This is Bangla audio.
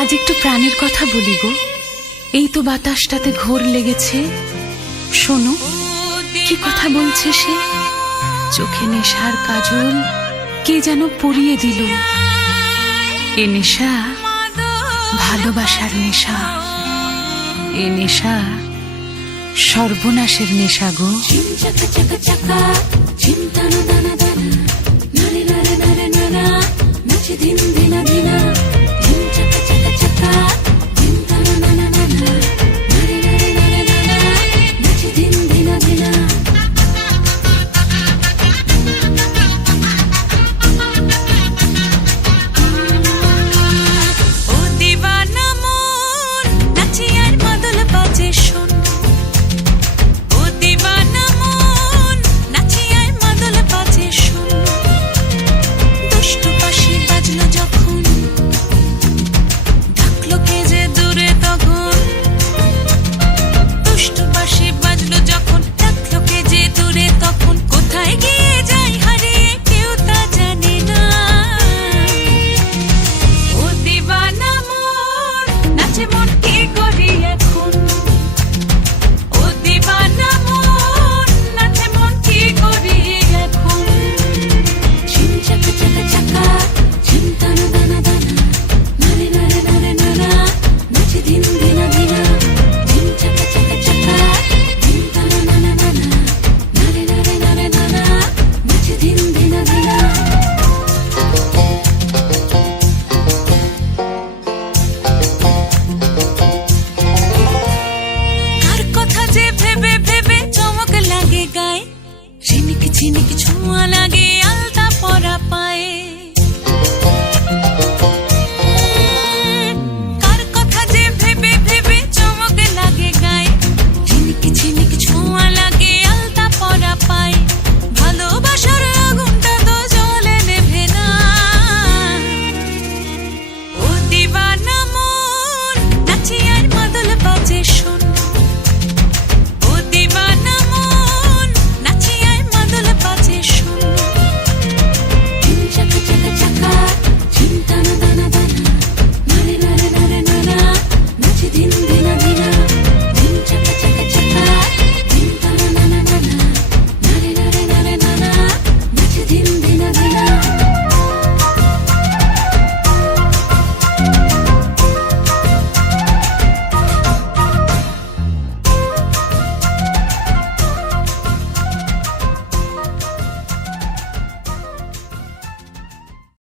আজ একটু প্রাণের কথা বলি গো। এই তো বাতাসটাতে ঘোর লেগেছে, শোনো কি কথা বলছে সে। চোখে নেশার কাজল কে যেন পরিয়ে দিল। এ নেশা ভালোবাসার নেশা, এ নেশা সর্বনাশের নেশা গো। চিন্তা